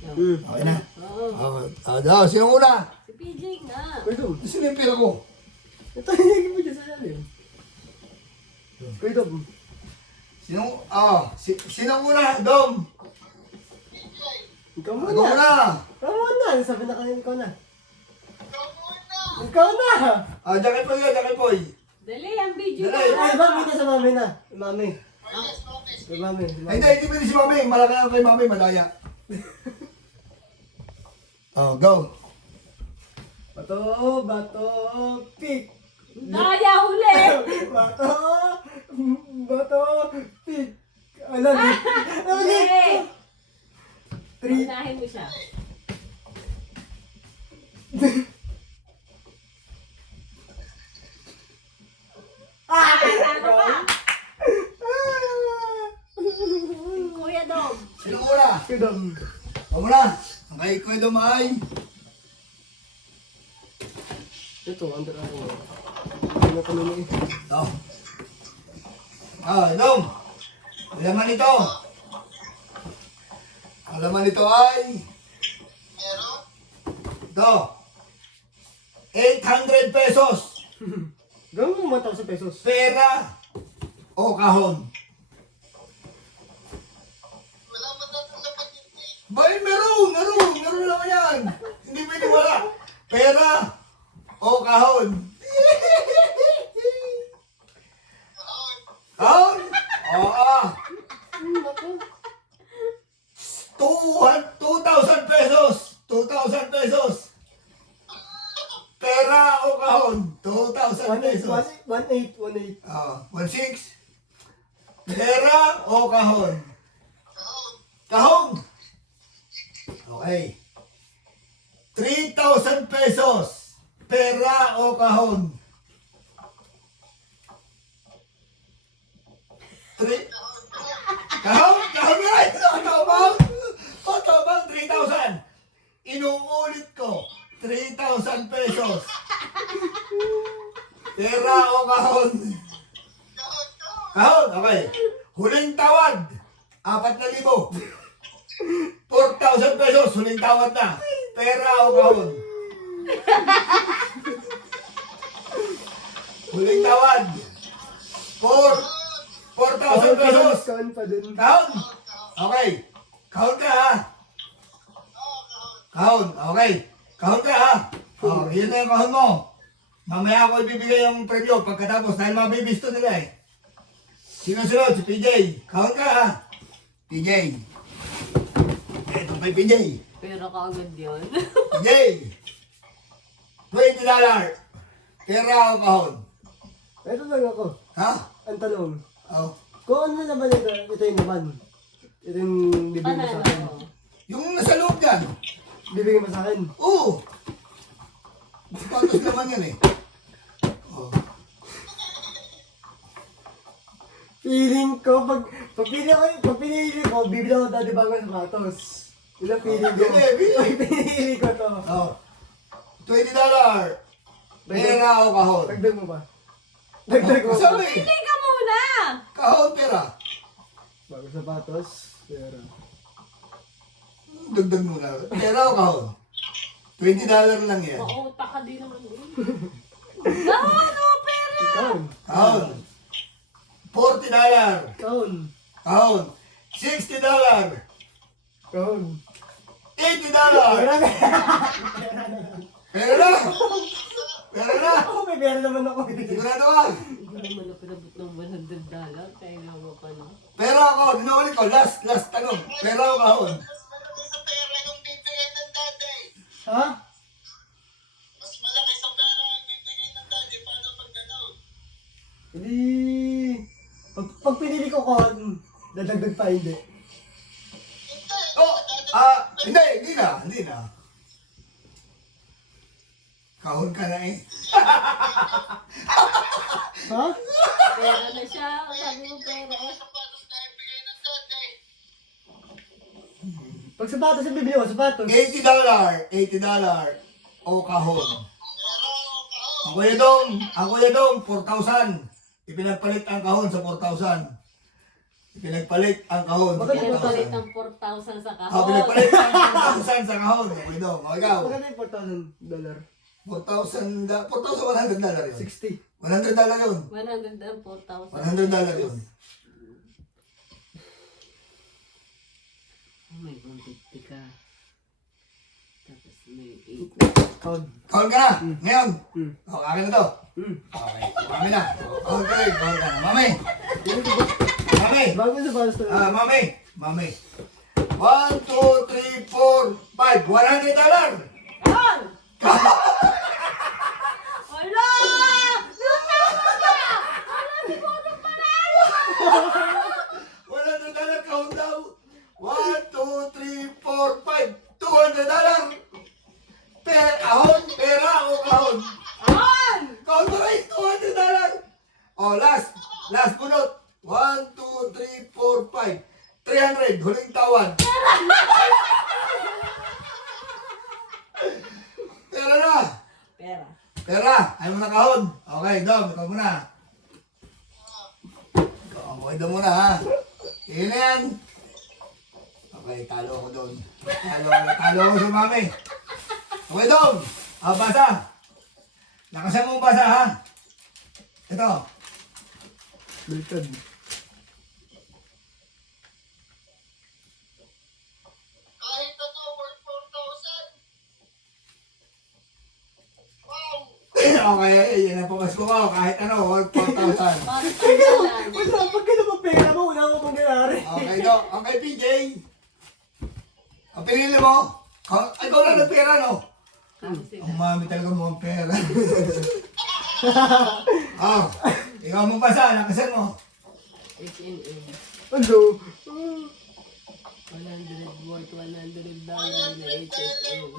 Okay na. Daw, sino una? Si PJ nga. Kuya Dom. Sino yung pera ko? Ito, hinagin mo dyan sa lalim. Kuya Dom. Sino una? Dom. Ikaw Ako muna. muna. Ikaw muna. Sabi na kanina ikaw na. Ikaw na! Jacket Poy, Jacket Poy. Dali, ang video Dali. na. Ay, mami na sa mami na. Mami. Kay mami. Ay, hindi pwede si Mami. Malaki ang kay Mami, madaya. Go. Bato, pick. Daya huli. Bato, pick. Alam mo. Dali. Three. Unahin mo siya. Ano ka? Kuya Dom. Sino una? Kuya Dom. Ako muna. Ang kay Kuya Dom ay... Ito, under ako. Ano ka nila eh. Ito. Dom. Ang laman ito. Ang laman ito ay... Ito. 800 pesos. Gawin mo 1,000 pesos. Pera o kahon? Bay, meron naman yan. Hindi pwede wala. Pera o kahon? Kahon? Oo. 2,000 pesos. 2,000 pesos. Pera o kahon? 2,000 pesos. 1,800. 1,600. Pera o kahon? Kahon. Okay. 3,000 pesos. Pera o kahon? Kahon? Kahon na rin. Otabang 3,000. Inuulit ko. 3,000 pesos. Pera o kahon? Kahon, okay. Huling tawad. 4,000. 4,000 pesos. Huling tawad na. Pera o kahon? Huling tawad. 4,000 pesos. Discount pa din. Kahon? Okay. Kahon ka ha. Kahon, okay. Kahon ka ha. Yun na yung kahon mo. Mamaya ako ibibigay yung preview pagkatapos dahil mabibisto nila eh. Sino-sunod? Si PJ. Kahon ka ha. PJ. Ito kay PJ. Pero kaagad yun. PJ. $20. Pera o kahon? Ito lang ako. Ha? Ang tanong. Oh. Kung ano naman ito, ito yung naman. Ito yung bibigyan mo sa akin. Ano? Yung nasa loob dyan. Bibigyan mo sa akin. Oo. Patos naman yan eh. Oh. Feeling ko, pag pinili ko, bibili ako dati bago sa sapatos. Yun ang feeling ko. Bili. Pag pinili ko to. Oh. $20. Pera o kahon? Dagdag mo ba? Dagdag mo ba? Sabi. Pili ka muna. Kahon pera. Bago sapatos. Pero. Dagdag mo na. Pera o kahon? $20 lang yan. Mauta ka din naman din. Ano, pera? Kaon. Kahon. $40. Kaon. Kahon. $60. Kaon. $80. Marami. Pera na. Pera na. Ako may pera naman ako. Sigurado ka. Hindi ko naman na pinabot ng $100. Kaya naman pa na. Pera o kahon? Inuulit ko. Last tanong. Pera o kahon? Ha? Mas malaki sa pera ang bibigay ng daddy. Paano pag gano'n? Hindi. Pag pinili ko kaon, dadagdag pa hindi. Oh, hindi na. Kahon ka na eh. Ha? Pera na siya. Sabi mo pera. Sapatos na ibigay ng daddy. Pag sapatos ang bibili ko, sapatos. $80 o kahon. Ang Kuya Dong, 4,000. Ipinapalit ang kahon sa 4,000. Pinagpalit ang kahon. Pinagpalit ng 4,000 sa kahon. Pinagpalit ang 4,000 sa kahon. Okay, dong. O, ikaw. Magkano yung $4,000? $4,100 yun. 60. $100 yun. 104,000. $100 yun. May 150 ka. Tapos may 8. Count. Kahon ka na. Ngayon. Hmm. O, akin na to. Okay. Mami na. Kahon ka rin. Kahon ka na. Mami. Mami. Bago sa palos to. Mami. Mami. 1, 2, 3, 4, 5. $100. Yan! Wala! Nasama ka! Wala, siguro panalo! $100 kahon daw. 1, 2, 3, 4, 5. $200. Pera, kahon, pera o kahon? Yan! Kahon ba rin? $200. Oh, last bunot. 1, 2, 3, 4, 5. 300. Huling tawad. Pera na. Pera. Pera. Ayaw mo na kahon. Okay, Dom. Ikaw muna. Okay, Dom muna ha. Sige na yan. Okay, talo ako doon. Talo ako sa mami. Okay, Dom. Basa. Lakasan mo basa ha. Ito. Baliktad. Kahit ano, worth 4,000. Wow! Okay, yan ang pamasko ko. Kahit ano, 4,000. Parang tanggalan. Wala, pag gano'n pa pera mo, wala akong mangyayari. Okay, Dom. Okay, PJ. Ang pinili mo. Ikaw lang ng pera, no? Ano sila? Ang mami talaga mo ang pera. Ikaw mo basa. Lakasan mo. H&M. Ano? 100 worth $100 na H&M.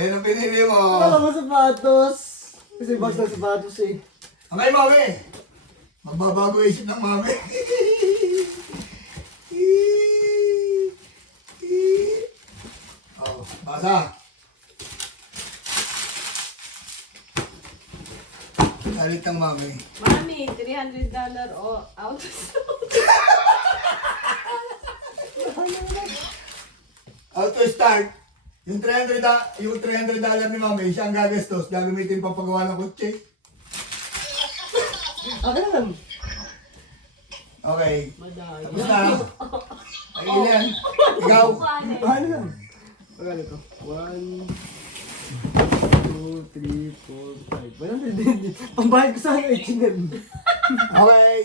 Yan ang pinili mo. Wala mo sapatos. Kasi box ng sapatos eh. Okay, mami. Magbabago isip ng mami. Basa. Galit ng mami. Mami, $300 o out of stock. How to start? Yung $300 ni mami, siya ang gagastos. Gagamitin pa paggawa ng kutsi. Ako lang. Okay. Madaya. Tapos na. Ay, ilan? Ikaw. Paano lang? Pagkano to? 1, 2, 3, 4, 5. 100 din. Pambayad ko sa H&M. Okay.